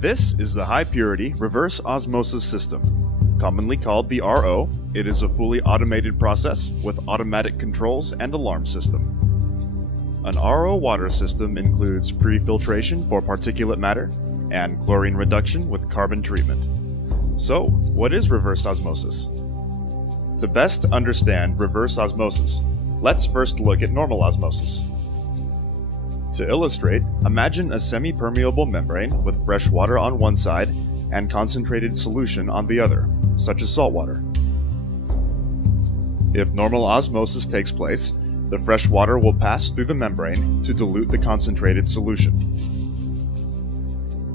This is the high-purity reverse osmosis system. Commonly called the RO, it is a fully automated process with automatic controls and alarm system. An RO water system includes pre-filtration for particulate matter and chlorine reduction with carbon treatment. So, what is reverse osmosis? To best understand reverse osmosis, let's first look at normal osmosis. To illustrate, imagine a semi-permeable membrane with fresh water on one side and concentrated solution on the other, such as salt water. If normal osmosis takes place, the fresh water will pass through the membrane to dilute the concentrated solution.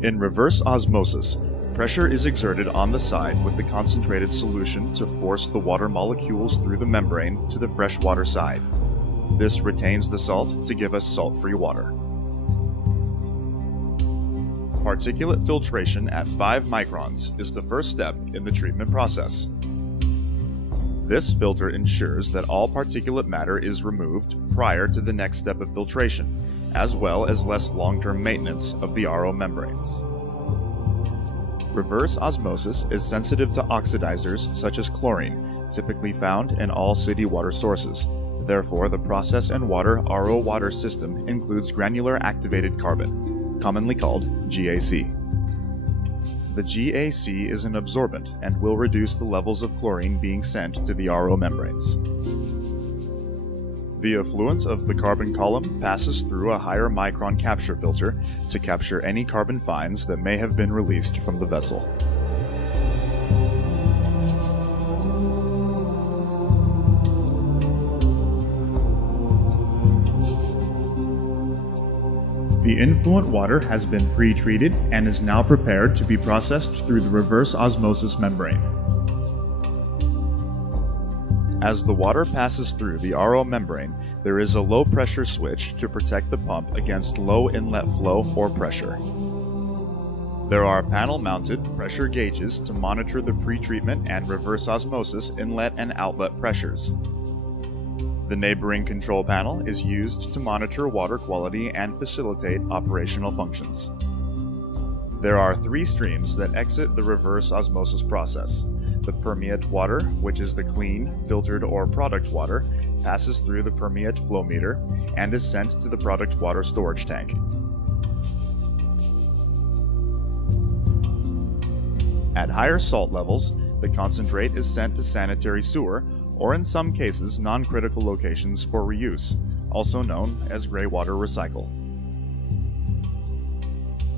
In reverse osmosis, pressure is exerted on the side with the concentrated solution to force the water molecules through the membrane to the freshwater side. This retains the salt to give us salt-free water. Particulate filtration at 5 microns is the first step in the treatment process. This filter ensures that all particulate matter is removed prior to the next step of filtration, as well as less long-term maintenance of the RO membranes. Reverse osmosis is sensitive to oxidizers such as chlorine, typically found in all city water sources. Therefore, the process and water RO water system includes granular activated carbon, commonly called GAC. The GAC is an absorbent and will reduce the levels of chlorine being sent to the RO membranes. The effluent of the carbon column passes through a higher micron capture filter to capture any carbon fines that may have been released from the vessel. The influent water has been pre-treated and is now prepared to be processed through the reverse osmosis membrane. As the water passes through the RO membrane, there is a low pressure switch to protect the pump against low inlet flow or pressure. There are panel-mounted pressure gauges to monitor the pre-treatment and reverse osmosis inlet and outlet pressures. The neighboring control panel is used to monitor water quality and facilitate operational functions. There are 3 streams that exit the reverse osmosis process. The permeate water, which is the clean, filtered, or product water, passes through the permeate flow meter and is sent to the product water storage tank. At higher salt levels, the concentrate is sent to sanitary sewer, or in some cases non-critical locations for reuse, also known as gray water recycle.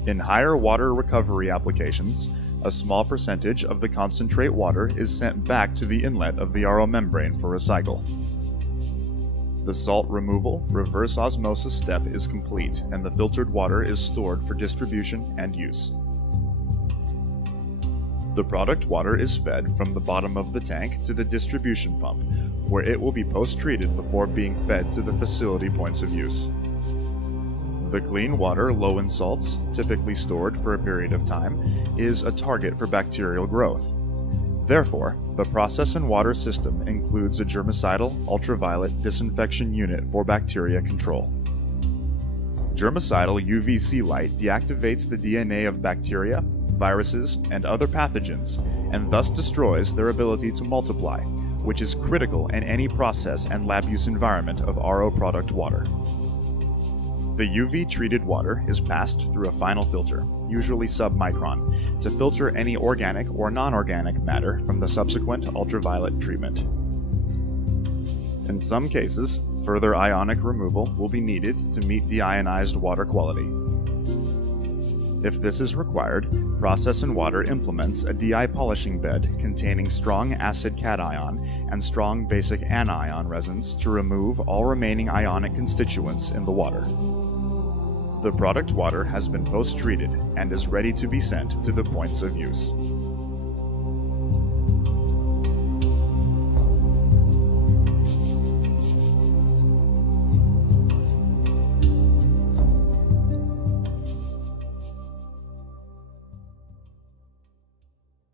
In higher water recovery applications, a small percentage of the concentrate water is sent back to the inlet of the RO membrane for recycle. The salt removal reverse osmosis step is complete and the filtered water is stored for distribution and use. The product water is fed from the bottom of the tank to the distribution pump, where it will be post-treated before being fed to the facility points of use. The clean water low in salts, typically stored for a period of time, is a target for bacterial growth. Therefore, the process and water system includes a germicidal ultraviolet disinfection unit for bacteria control. Germicidal UVC light deactivates the DNA of bacteria, viruses, and other pathogens, and thus destroys their ability to multiply, which is critical in any process and lab use environment of RO product water. The UV-treated water is passed through a final filter, usually sub-micron, to filter any organic or non-organic matter from the subsequent ultraviolet treatment. In some cases, further ionic removal will be needed to meet deionized water quality. If this is required, Process and Water implements a DI polishing bed containing strong acid cation and strong basic anion resins to remove all remaining ionic constituents in the water. The product water has been post-treated and is ready to be sent to the points of use.